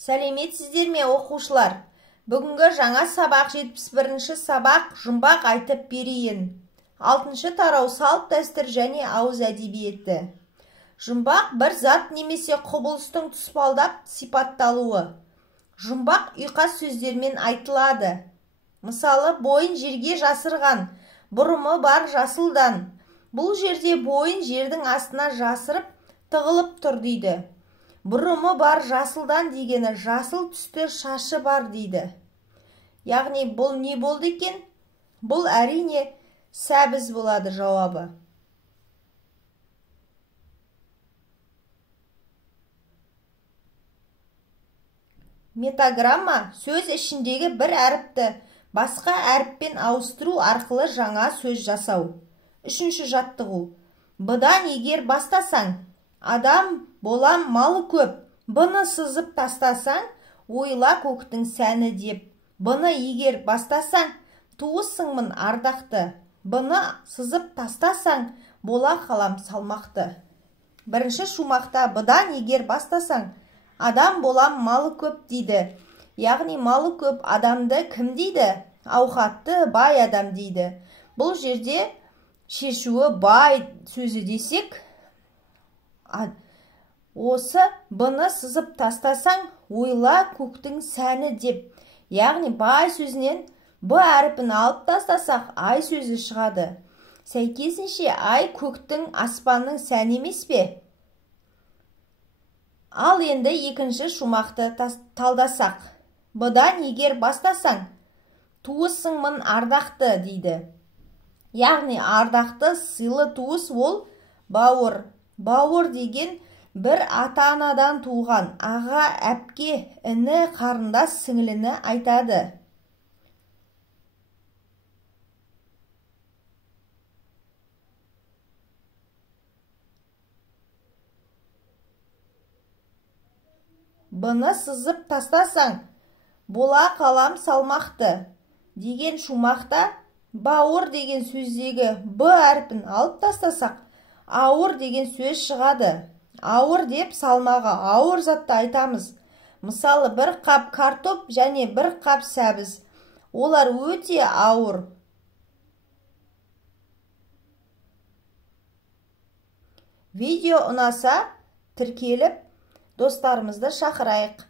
Сәлеметсіздер ме оқушылар? Бүгінгі жаңа сабақ 71-ші сабақ жұмбақ айтып берейін. 6-шы тарау салт дәстүр және ауыз әдебиеті. Жұмбақ бір зат немесе құбылыстың тұспалдап сипатталуы. Жұмбақ ұйқас сөздермен айтылады. Мысалы, бойын жерге жасырған, бұрымы бар жасылдан. Бұл жерде бойын жердің астына жасырып, тығылып тұр дейді. Бұрымы бар жасылдан дегені жасыл түсті шашы бар дейді. Яғни бұл не болды екен? Бұл әрине сәбіз болады жауабы. Метаграмма сөз ішіндегі бір әріпті басқа әріппен ауыстыру арқылы жаңа сөз жасау. 3-ші жаттығу. Бұдан егер бастасаң, адам болам малы көп. Бұны сызып тастасаң, ойла көктің сәні деп. Бұны егер бастасаң, туысыңмын ардақты. Бұны сызып тастасаң, бола қалам салмақты. 1-ші шумақта бұдан егер бастасаң, адам болам малы көп дейді. Яғни малы көп адамды кім дейді? Ауқатты бай адам дейді. Бұл жерде шешуі бай сөзі десек, осы бұны сызып тастасаң, ойла көктің сәні деп. Яғни бай сөзінен бұ әріпін алып тастасақ, ай сөзі шығады. Сәйкесінше ай көктің аспанның сәні емес пе? Ал енді 2-ші шумақты талдасақ. Бұдан егер бастасаң, туысыңмын ардақты дейді. Яғни ардақты сыйлы туыс ол бауыр. Бауыр деген бір ата-анадан туған аға, әпке, іні, қарындас, сіңліні айтады. Бұны сызып тастасаң, бола қалам салмақты деген шумақта бауыр деген сөздегі б әрпін алып тастасақ, ауыр деген сөз шығады. Ауыр деп салмағы ауыр затты айтамыз. Мысалы, бір қап картоп және бір қап сәбіз. Олар өте ауыр. Видео ұнаса, тіркеліп, достарымызды шақырайық.